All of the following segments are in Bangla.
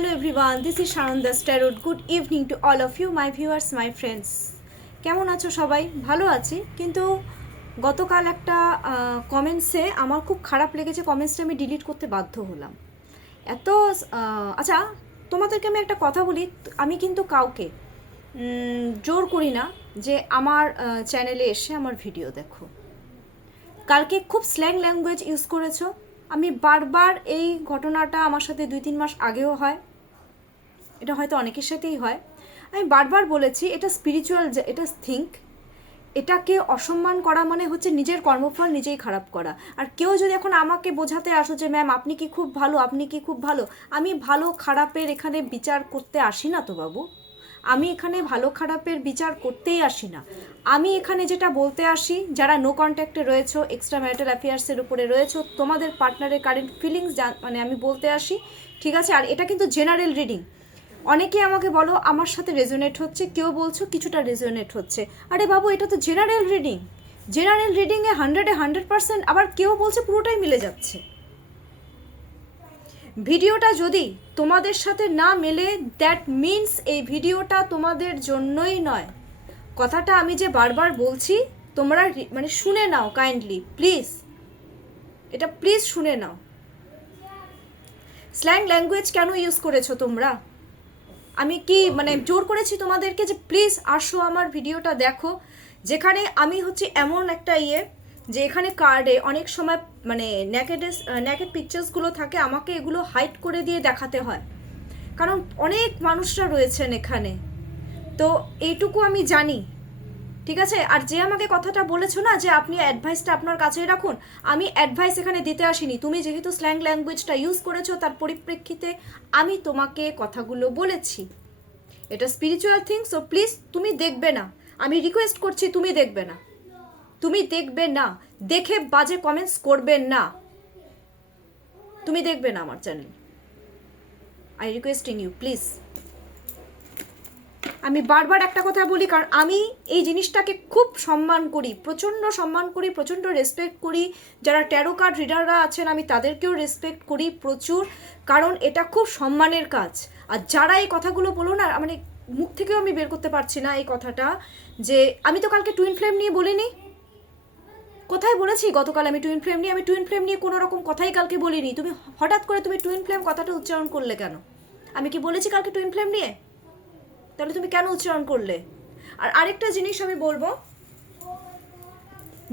Hello everyone, this is Sharon the Tarot. Good evening to all of you, my viewers, my friends. কেমন আছো সবাই? ভালো আছি, কিন্তু গতকাল একটা কমেন্টসে আমার খুব খারাপ লেগেছে, কমেন্টসটা আমি ডিলিট করতে বাধ্য হলাম। এত আচ্ছা, তোমাদেরকে আমি একটা কথা বলি, আমি কিন্তু কাউকে জোর করি না যে আমার চ্যানেলে এসে আমার ভিডিও দেখো। কালকে খুব স্ল্যাং ল্যাঙ্গুয়েজ ইউজ করেছো, আমি বারবার এই ঘটনাটা আমার সাথে 2-3 মাস আগেও হয়, এটা হয়তো অনেকের সাথেই হয়। আমি বারবার বলেছি এটা স্পিরিচুয়াল, এটা থিঙ্ক, এটাকে অসম্মান করা মানে হচ্ছে নিজের কর্মফল নিজেই খারাপ করা। আর কেউ যদি এখন আমাকে বোঝাতে আসো যে ম্যাম আপনি কি খুব ভালো, আপনি কি খুব ভালো, আমি ভালো খারাপের এখানে বিচার করতে আসি না তো বাবু। আমি এখানে ভালো খারাপের বিচার করতেই আসি না। আমি এখানে যেটা বলতে আসি, যারা নো কন্ট্যাক্টে রয়েছো, এক্সট্রা ম্যারিটাল অ্যাফেয়ার্সের উপরে রয়েছো, তোমাদের পার্টনারের কারেন্ট ফিলিংস মানে আমি বলতে আসি, ঠিক আছে? আর এটা কিন্তু জেনারেল রিডিং। অনেকে আমাকে বলো আমার সাথে রেজোনেট হচ্ছে, কেউ বলছো কিছুটা রেজোনেট হচ্ছে। আরে বাবু, এটা তো জেনারেল রিডিং। জেনারেল রিডিংয়ে 100% আবার কেউ বলছে পুরোটাই মিলে যাচ্ছে। ভিডিওটা যদি তোমাদের সাথে না মেলে, দ্যাট মিনস এই ভিডিওটা তোমাদের জন্যই নয়। কথাটা আমি যে বারবার বলছি, তোমরা মানে শুনে নাও কাইন্ডলি, প্লিজ, এটা প্লিজ শুনে নাও। স্ল্যাং ল্যাঙ্গুয়েজ কেন ইউজ করেছো তোমরা? আমি কি মানে জোর করেছি তোমাদেরকে যে প্লিজ আসো আমার ভিডিওটা দেখো? যেখানে আমি হচ্ছে এমন একটা যে এখানে কার্ডে অনেক সময় মানে নেকেড পিকচার্সগুলো থাকে, আমাকে এগুলো হাইড করে দিয়ে দেখাতে হয়, কারণ অনেক মানুষরা রয়েছেন এখানে। তো এইটুকু আমি জানি, ঠিক আছে? আর যে আমাকে কথাটা বলেছো না যে আপনি অ্যাডভাইসটা আপনার কাছেই রাখুন, আমি অ্যাডভাইস এখানে দিতে আসিনি। তুমি যেহেতু স্ল্যাং ল্যাঙ্গুয়েজটা ইউজ করেছো, তার পরিপ্রেক্ষিতে আমি তোমাকে কথাগুলো বলেছি। এটা স্পিরিচুয়াল থিং, সো প্লিজ তুমি দেখবে না, আমি রিকোয়েস্ট করছি, তুমি দেখবে না, তুমি দেখবে না, দেখে বাজে কমেন্টস করবে না, তুমি দেখবে না আমার channel. I requesting you please. আমি বারবার একটা কথা বলি, কারণ আমি এই জিনিসটাকে খুব সম্মান করি, প্রচণ্ড সম্মান করি, প্রচণ্ড রেসপেক্ট করি। যারা ট্যারো কার্ড রিডাররা আছেন আমি তাদেরকেও রেসপেক্ট করি প্রচুর, কারণ এটা খুব সম্মানের কাজ। আর যারা এই কথাগুলো বলো না, মানে মুখ থেকেও আমি বের করতে পারছি না এই কথাটা, যে আমি তো কালকে টুইন ফ্লেম নিয়ে বলিনি। কোথায় বলেছি গতকাল আমি টুইন ফ্লেম নিয়ে? আমি টুইন ফ্লেম নিয়ে কোনো রকম কথাই কালকে বলিনি। তুমি হঠাৎ করে তুমি টুইন ফ্লেম কথাটা উচ্চারণ করলে কেন? আমি কি বলেছি কালকে টুইন ফ্লেম নিয়ে? তাহলে তুমি কেন উচ্চারণ করলে? আর আরেকটা জিনিস আমি বলবো,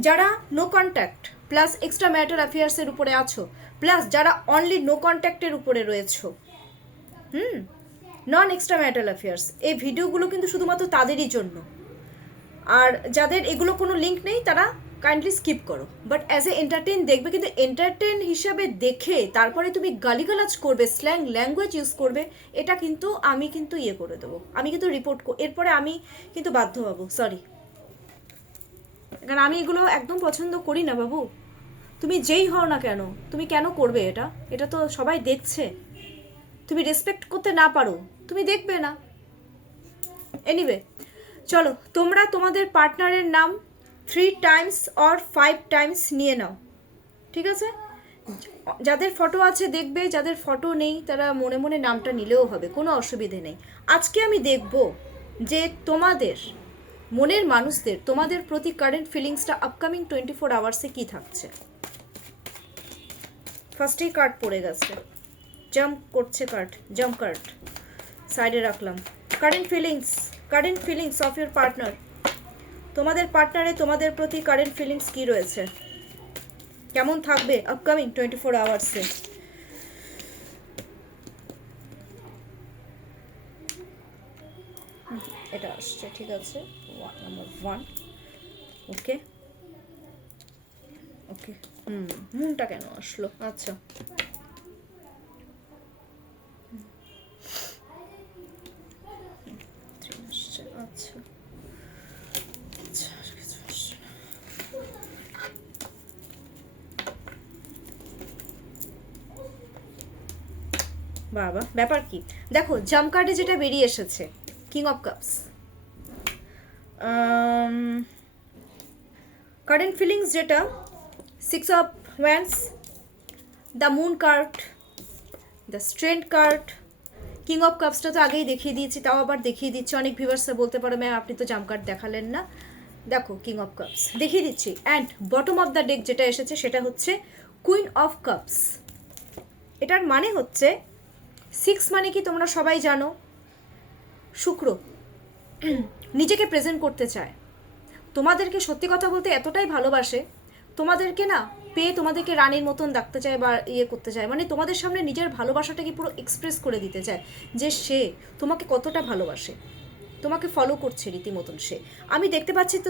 যারা no contact plus extra marital অ্যাফেয়ার্সের উপরে আছো, প্লাস যারা অনলি নো কন্ট্যাক্টের উপরে রয়েছো, নন এক্সট্রা ম্যারিটাল অ্যাফেয়ার্স, এই ভিডিওগুলো কিন্তু শুধুমাত্র তাদেরই জন্য। আর যাদের এগুলো কোনো লিঙ্ক নেই তারা কাইন্ডলি স্কিপ করো, বাট অ্যাজ এ এন্টারটেইন দেখবে, কিন্তু এন্টারটেইন হিসাবে দেখে তারপরে তুমি গালিগালাজ করবে, স্ল্যাং ল্যাঙ্গুয়েজ ইউজ করবে, এটা কিন্তু আমি কিন্তু করে দেবো, আমি কিন্তু রিপোর্ট এরপরে আমি কিন্তু বাধ্য হবো, সরি। কারণ আমি এগুলো একদম পছন্দ করি না বাবু। তুমি যেই হও না কেন, তুমি কেন করবে এটা? এটা তো সবাই দেখছে। তুমি রেসপেক্ট করতে না পারো, তুমি দেখবে না। এনিওয়ে, চলো তোমরা তোমাদের পার্টনারের নাম 3 টাইমস অর 5 টাইমস নিয়ে নাও, ঠিক আছে? যাদের ফটো আছে দেখবে, যাদের ফটো নেই তারা মনে মনে নামটা নিলেও হবে, কোনো অসুবিধে নেই। আজকে আমি দেখব যে তোমাদের মনের মানুষদের তোমাদের প্রতি কারেন্ট ফিলিংসটা আপকামিং 24 আওয়ার্সে কী থাকছে। ফার্স্টেই কার্ড পড়ে গেছে, জাম্প করছে কার্ড, জাম্প কার্ড সাইডে রাখলাম। Current feelings of your partner, তোমাদের পার্টনারে তোমাদের প্রতি কারেন্ট ফিলিংস কি রয়েছে, কেমন থাকবে আপকামিং 24 আওয়ার্সে। এটা আসছে, ঠিক আছে, নাম্বার 1, ওকে ওকে। মুনটা কেন আসলো? আচ্ছা, আচ্ছা বাবা, ব্যাপার কি? দেখো জাম্প কার্ডে যেটা বেরিয়ে এসেছে, king of cups, current feelings যেটা 6 of wands, the moon card, the strength card, king of কাপসটা তো আগেই দেখিয়ে দিয়েছি, তাও আবার দেখিয়ে দিচ্ছি। অনেক ভিউয়ার্সরা বলতে পারো ম্যাম আপনি তো জাম কার্ড দেখালেন না। দেখো কিং অফ কাপস দেখিয়ে দিচ্ছি। And bottom of the day যেটা এসেছে সেটা হচ্ছে কুইন অফ কাপস। এটার মানে হচ্ছে 6 মানে কি তোমরা সবাই জানো, শুক্র নিজেকে প্রেজেন্ট করতে চায়, তোমাদেরকে সত্যি কথা বলতে এতটাই ভালোবাসে, তোমাদেরকে না পেয়ে তোমাদেরকে রানীর মতন ডাকতে চায় বা ইয়ে করতে চায়, মানে তোমাদের সামনে নিজের ভালোবাসাটাকে পুরো এক্সপ্রেস করে দিতে চায় যে সে তোমাকে কতটা ভালোবাসে, তোমাকে ফলো করছে রীতিমতন সে। আমি দেখতে পাচ্ছি তো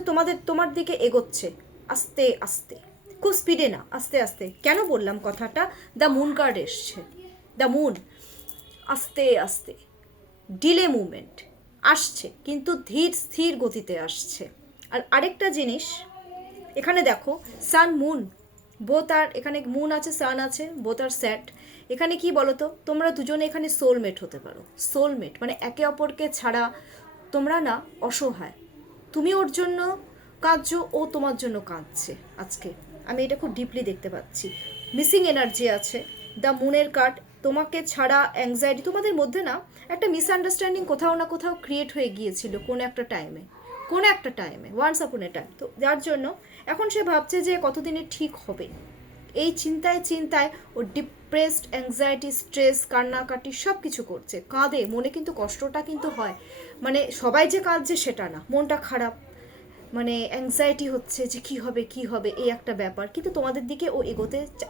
তোমার দিকে এগোচ্ছে আস্তে আস্তে, খুব স্পিডে না, আস্তে আস্তে। কেন বললাম কথাটা? দ্য মুন কার্ড এসছে, দ্য মুন আস্তে আস্তে ডিলে মুভমেন্ট আসছে, কিন্তু ধীর স্থির গতিতে আসছে। আর আরেকটা জিনিস এখানে দেখো, সান মুন বোথ আর, এখানে মুন আছে সান আছে, বোথ আর স্যাট। এখানে কি বলতো, তোমরা দুজনে এখানে সোলমেট হতে পারো। সোলমেট মানে একে অপরকে ছাড়া তোমরা না অসহায়, তুমি ওর জন্য কাঁদছো, ও তোমার জন্য কাঁদছে আজকে। আমি এটা খুব ডিপলি দেখতে পাচ্ছি। মিসিং এনার্জি আছে, দ্য মুনের কার্ড। তোমাকে ছাড়া অ্যাংজাইটি তোমাদের মধ্যে না একটা মিসআন্ডারস্ট্যান্ডিং কোথাও না কোথাও ক্রিয়েট হয়ে গিয়েছিল কোনো একটা টাইমে ওয়ান্স আপন এ টাইম। তো যার জন্য এখন সে ভাবছে যে কতদিনে ঠিক হবে, এই চিন্তায় ও ডিপ্রেসড, অ্যাংজাইটি, স্ট্রেস, কান্নাকাটি সব কিছু করছে, কাঁদে, মনে কিন্তু কষ্টটা কিন্তু হয়, মানে সবাই যে কাঁদছে সেটা না, মনটা খারাপ, মানে অ্যাংজাইটি হচ্ছে যে কি হবে এই একটা ব্যাপার। কিন্তু তোমাদের দিকে ও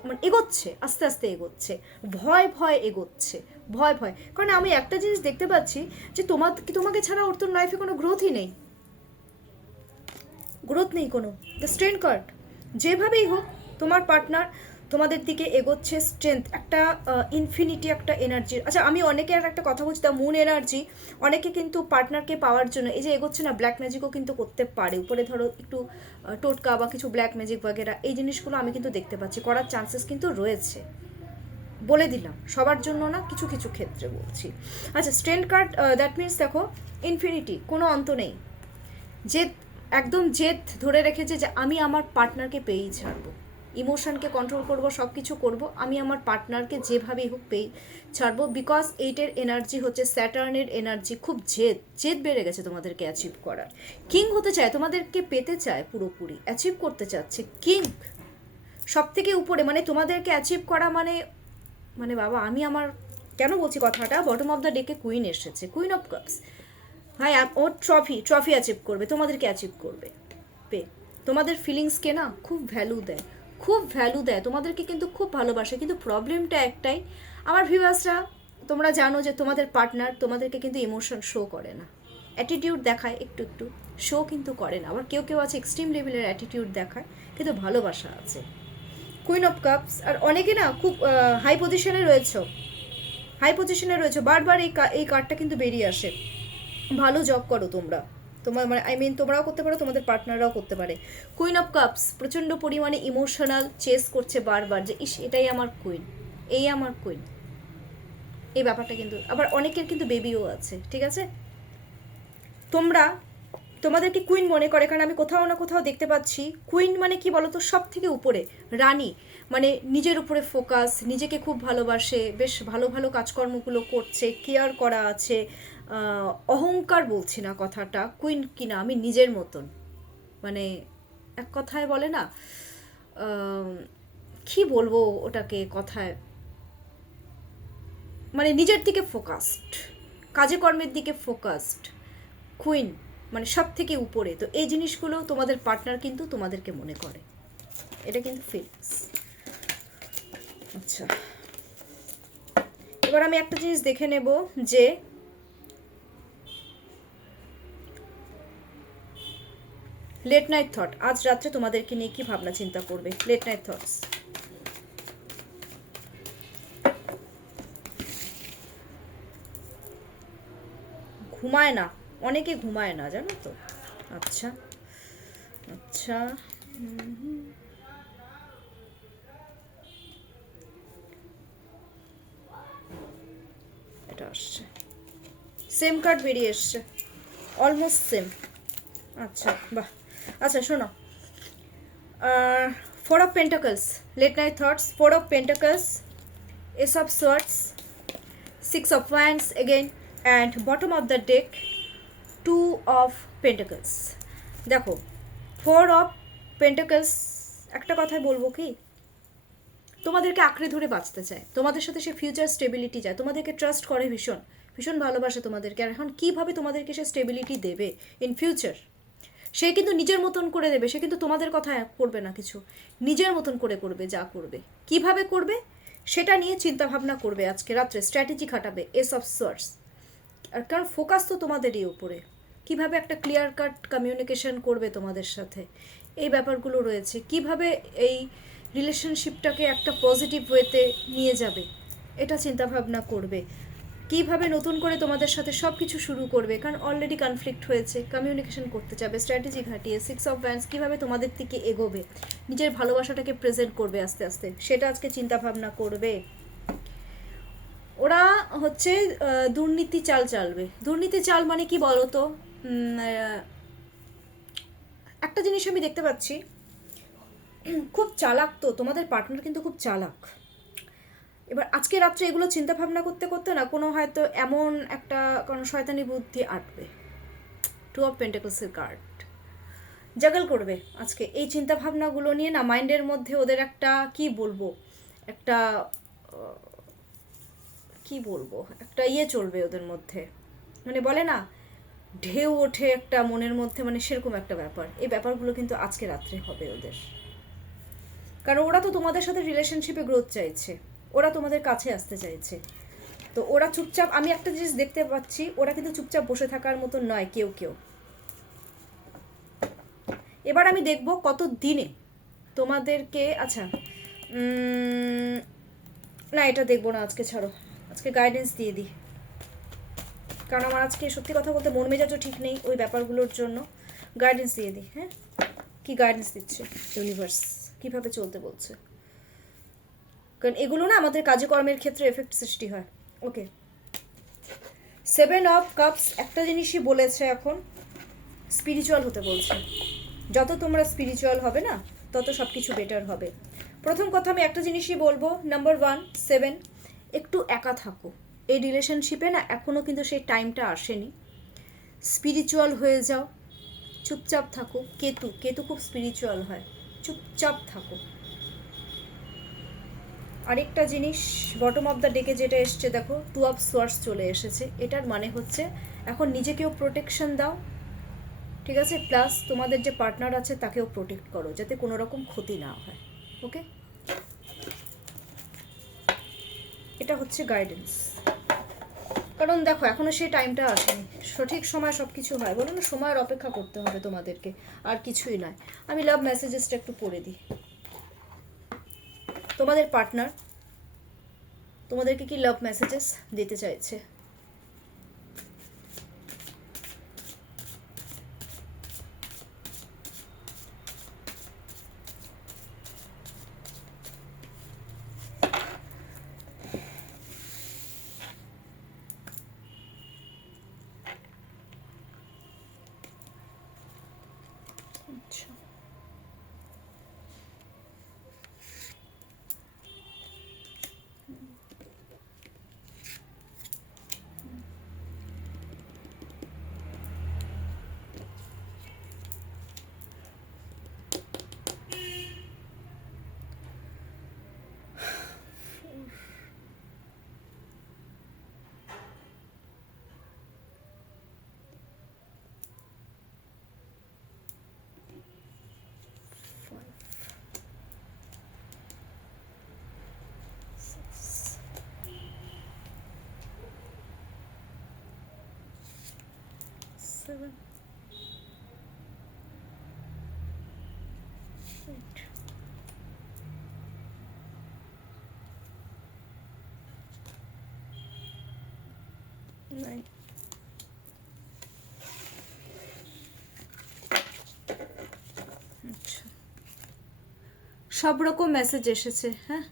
মানে এগোচ্ছে, আস্তে আস্তে এগোচ্ছে, ভয় এগোচ্ছে, ভয়। কারণ আমি একটা জিনিস দেখতে পাচ্ছি যে তোমাকে ছাড়া ওর তো লাইফে কোনো গ্রোথই নেই, কোনো। দ্য স্ট্রেন্থ কার্ড, যেভাবেই হোক তোমার পার্টনার তোমাদের দিকে এগোচ্ছে, স্ট্রেংথ, একটা ইনফিনিটি, একটা এনার্জি। আচ্ছা আমি অনেকের একটা কথা বলছি, দ্য মুন এনার্জি, অনেকে কিন্তু পার্টনারকে পাওয়ার জন্য এই যে এগোচ্ছে না, ব্ল্যাক ম্যাজিকও কিন্তু করতে পারে, উপরে ধরো একটু টোটকা বা কিছু ব্ল্যাক ম্যাজিক বাগেরা, এই জিনিসগুলো আমি কিন্তু দেখতে পাচ্ছি, করার চান্সেস কিন্তু রয়েছে, বলে দিলাম, সবার জন্য না, কিছু কিছু ক্ষেত্রে বলছি। আচ্ছা স্ট্রেন্থ কার্ড, দ্যাট মিনস দেখো ইনফিনিটি, কোনো অন্ত নেই, একদম জেদ ধরে রেখেছে যে আমি আমার পার্টনারকে পেয়েই ছাড়বো, ইমোশনকে কন্ট্রোল করব, সব কিছু করবো, আমি আমার পার্টনারকে যেভাবেই হোক পেয়ে ছাড়বো। বিকজ এইটের এনার্জি হচ্ছে স্যাটার্নের এনার্জি, খুব জেদ বেড়ে গেছে তোমাদেরকে অ্যাচিভ করার। কিং হতে চায়, তোমাদেরকে পেতে চায়, পুরোপুরি অ্যাচিভ করতে চাচ্ছে, কিং সব থেকে উপরে, মানে তোমাদেরকে অ্যাচিভ করা মানে বাবা আমি আমার কেন বলছি কথাটা, বটম অফ দ্য ডেকে কুইন এসেছে, কুইন অফ কাপস। ভাই ওর ট্রফি অ্যাচিভ করবে, তোমাদেরকে অ্যাচিভ করবে, তোমাদের ফিলিংসকে না খুব ভ্যালু দেয়, তোমাদেরকে কিন্তু খুব ভালোবাসে। কিন্তু প্রবলেমটা একটাই, আমার ভিউয়ার্সরা তোমরা জানো যে তোমাদের পার্টনার তোমাদেরকে কিন্তু ইমোশন শো করে না, অ্যাটিটিউড দেখায় একটু শো কিন্তু করে না। আবার কেউ আছে এক্সট্রিম লেভেলের অ্যাটিটিউড দেখায়, কিন্তু ভালোবাসা আছে। কুইন অফ কাপস, আর অনেকে না খুব হাই পজিশনে রয়েছে, বারবার এই কার্ডটা কিন্তু বেরিয়ে আসে। ভালো জব করো তোমরা, মানে তোমরাও করতে পারো, তোমাদের পার্টনাররাও করতে পারে। কুইন অফ কাপস প্রচণ্ড পরিমাণে ইমোশনাল চেস করছে বারবার, যে এটাই আমার কুইন, এই ব্যাপারটা কিন্তু। আবার অনেকের কিন্তু বেবিও আছে, ঠিক আছে। তোমাদেরকে কুইন মনে করে, কারণ আমি কোথাও না কোথাও দেখতে পাচ্ছি কুইন মানে কি বলতো, সব থেকে উপরে রানী, মানে নিজের উপরে ফোকাস, নিজেকে খুব ভালোবাসে, বেশ ভালো কাজকর্মগুলো করছে, কেয়ার করা আছে, অহংকার বলছি না কথাটা, কুইন কিনা আমি নিজের মতন, মানে এক কথায় বলে না, কি বলবো ওটাকে কথায়, মানে নিজের দিকে ফোকাসড, কাজে কর্মের দিকে ফোকাসড, কুইন মানে সব থেকে উপরে। তো এই জিনিসগুলো তোমাদের পার্টনার কিন্তু তোমাদেরকে মনে করে, এটা কিন্তু ফিলিংস। আচ্ছা এবার আমি একটা জিনিস দেখে নেব যে লেট নাইট থট, আজ রাত্রে তোমাদেরকে নিয়ে কি ভাবনা চিন্তা করবে, লেট নাইট থটস। ঘুমায় না, অনেকে ঘুমায় না জানো তো। আচ্ছা এটা আসছে, সেম কার্ড বেরিয়ে এসছে, অলমোস্ট সেম। আচ্ছা বাহ। আচ্ছা শোনো, 4 of Pentacles, late night thoughts, 4 of Pentacles, Ace of Swords, six of wands again, and bottom of the deck two of pentacles. দেখো, ফোর অফ পেন্টাকলস একটা কথাই বলবো কি, তোমাদেরকে আঁকড়ে ধরে বাঁচতে চায়, তোমাদের সাথে সে ফিউচার স্টেবিলিটি চায়, তোমাদেরকে ট্রাস্ট করে ভীষণ, ভীষণ ভালোবাসে তোমাদেরকে। আর এখন কীভাবে তোমাদেরকে সে স্টেবিলিটি দেবে ইন ফিউচার, সে কিন্তু নিজের মতন করে দেবে, সে কিন্তু তোমাদের কথা করবে না কিছু, নিজের মতন করে করবে যা করবে। কিভাবে করবে সেটা নিয়ে চিন্তা ভাবনা করবে আজকে রাত্রে, স্ট্র্যাটেজি খাটাবে, এস অফ সোয়ার্ডস। আর কারণ ফোকাস তো তোমাদেরই উপরে, কিভাবে একটা ক্লিয়ার কাট কমিউনিকেশন করবে তোমাদের সাথে, এই ব্যাপারগুলো রয়েছে। কিভাবে এই রিলেশনশিপটাকে একটা পজিটিভ ওয়েতে নিয়ে যাবে এটা চিন্তা ভাবনা করবে। কিভাবে নতুন করে তোমাদের সাথে সব কিছু শুরু করবে, কারণ অলরেডি কনফ্লিক্ট হয়েছে, কমিউনিকেশন করতে যাবে স্ট্র্যাটেজি খাটিয়ে। সিক্স অফ ওয়ান্ডস, কীভাবে তোমাদের দিকে এগোবে, নিজের ভালোবাসাটাকে প্রেজেন্ট করবে আস্তে আস্তে, সেটা আজকে চিন্তা ভাবনা করবে। ওরা হচ্ছে দুর্নীতি চাল চালবে। দুর্নীতি চাল মানে কি বলো তো, একটা জিনিস আমি দেখতে পাচ্ছি, খুব চালাক তো তোমাদের পার্টনার, কিন্তু খুব চালাক। এবার আজকে রাত্রে এগুলো চিন্তা ভাবনা করতে করতে না কোনো হয়তো এমন একটা কোনো শয়তানি বুদ্ধি আটবে। টু অফ পেন্টাকলসের কার্ড জাগল করবে আজকে এই চিন্তা ভাবনাগুলো নিয়ে না, মাইন্ডের মধ্যে ওদের একটা কি বলবো, একটা কি বলবো, একটা ইয়ে চলবে ওদের মধ্যে, মানে বলে না ঢেউ ওঠে একটা মনের মধ্যে, মানে সেরকম একটা ব্যাপার। এই ব্যাপারগুলো কিন্তু আজকে রাত্রে হবে ওদের, কারণ ওরা তো তোমাদের সাথে রিলেশনশিপে গ্রোথ চাইছে, ওরা তোমাদের কাছে আসতে চাইছে। তো ওরা চুপচাপ, আমি একটা জিনিস দেখতে পাচ্ছি, ওরা কিন্তু চুপচাপ বসে থাকার মতো নয় কেউ কেউ। এবার আমি দেখব কত দিনে তোমাদেরকে, আচ্ছা না এটা দেখবো না আজকে, ছাড়ো, আজকে গাইডেন্স দিয়ে দিই, কারণ আমার আজকে সত্যি কথা বলতে মন মেজাজও ঠিক নেই ওই ব্যাপারগুলোর জন্য। গাইডেন্স দিয়ে দিই, হ্যাঁ কি গাইডেন্স দিচ্ছে ইউনিভার্স, কীভাবে চলতে বলছে, কারণ এগুলো না আমাদের কাজকর্মের ক্ষেত্রে এফেক্ট সৃষ্টি হয়। ওকে, সেভেন অফ কাপস একটা জিনিসই বলেছে, এখন স্পিরিচুয়াল হতে বলছে। যত তোমরা স্পিরিচুয়াল হবে না তত সব কিছু বেটার হবে। প্রথম কথা আমি একটা জিনিসই বলবো, নাম্বার 1 7, একটু একা থাকো এই রিলেশনশিপে না, এখনও কিন্তু সেই টাইমটা আসেনি। স্পিরিচুয়াল হয়ে যাও, চুপচাপ থাকো। কেতু, কেতু খুব স্পিরিচুয়াল হয়, চুপচাপ থাকো। আরেকটা জিনিস, বটম অফ দ্য ডেকে যেটা এসছে দেখো, টু অফ সোয়ার্ডস চলে এসেছে, এটার মানে হচ্ছে এখন নিজেকেও প্রোটেকশন দাও, ঠিক আছে, প্লাস তোমাদের যে পার্টনার আছে তাকেও প্রোটেক্ট করো যাতে কোনো রকম ক্ষতি না হয়। ওকে, এটা হচ্ছে গাইডেন্স। কারণ দেখো এখনো সেই টাইমটা আসেনি, সঠিক সময় সব কিছু হয়, বলো না সময়ের অপেক্ষা করতে হবে তোমাদেরকে, আর কিছুই নয়। আমি লাভ মেসেজেসটা একটু পড়ে দিই। তোমাদের পার্টনার তোমাদেরকে কি লাভ মেসেজেস দিতে চাইছে? আচ্ছা, seven, 8, 9, আচ্ছা, সব রকম মেসেজ এসেছে, হ্যাঁ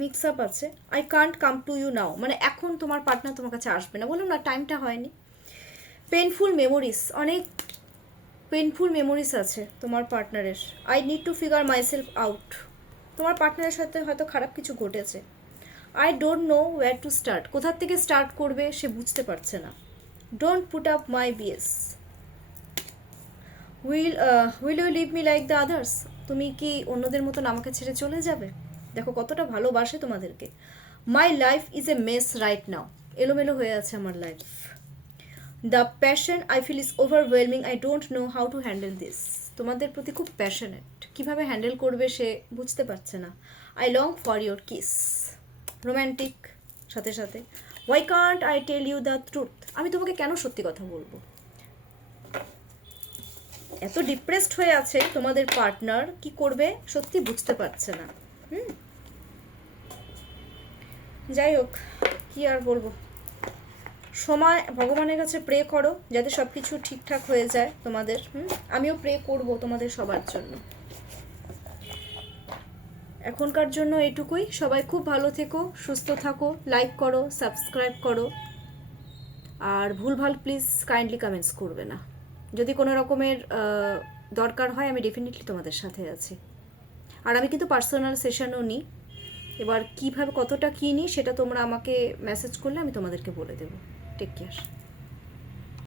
মিক্স আপ আছে। I can't come to you now, মানে এখন তোমার পার্টনার তোমার কাছে আসবে না, বললাম না টাইমটা হয়নি। পেনফুল মেমোরিজ, অনেক পেনফুল মেমোরিজ আছে তোমার পার্টনারের। I need to figure myself out, তোমার পার্টনারের সাথে হয়তো খারাপ কিছু ঘটেছে, I don't know where to start, কোথার থেকে স্টার্ট করবে সে বুঝতে পারছে না। Don't put up my BS, will you leave me like the others, তুমি কি অন্যদের মতন আমাকে ছেড়ে চলে যাবে? দেখো কতটা ভালোবাসে তোমাদেরকে। My life is a mess right now, এলোমেলো হয়ে আছে আমার life. The passion I feel is overwhelming, I don't know how to handle this, তোমাদের প্রতি খুব প্যাশনেট, কীভাবে হ্যান্ডেল করবে সে বুঝতে পারছে না। I long for your kiss, romantic সাথে সাথে। Why can't I tell you the truth, আমি তোমাকে কেন সত্যি কথা বলবো? এত ডিপ্রেসড হয়ে আছে তোমাদের পার্টনার, কি করবে সত্যি বুঝতে পারছে না। যাই হোক, কি আর বলবো, সময় ভগবানের কাছে প্রে করো যাতে সব কিছু ঠিকঠাক হয়ে যায় তোমাদের। আমিও প্রে করব তোমাদের সবার জন্য। এখনকার জন্য এটুকুই, সবাই খুব ভালো থেকো, সুস্থ থাকো, লাইক করো, সাবস্ক্রাইব করো, আর ভুলভাল প্লিজ কাইন্ডলি কমেন্টস করবে না। যদি কোনো রকমের দরকার হয় আমি ডেফিনেটলি তোমাদের সাথে আছি। আর আমি কিন্তু পার্সোনাল সেশনও নিই, এবার কীভাবে কতটা কী নিই সেটা তোমরা আমাকে মেসেজ করলে আমি তোমাদেরকে বলে দেবো। Take care.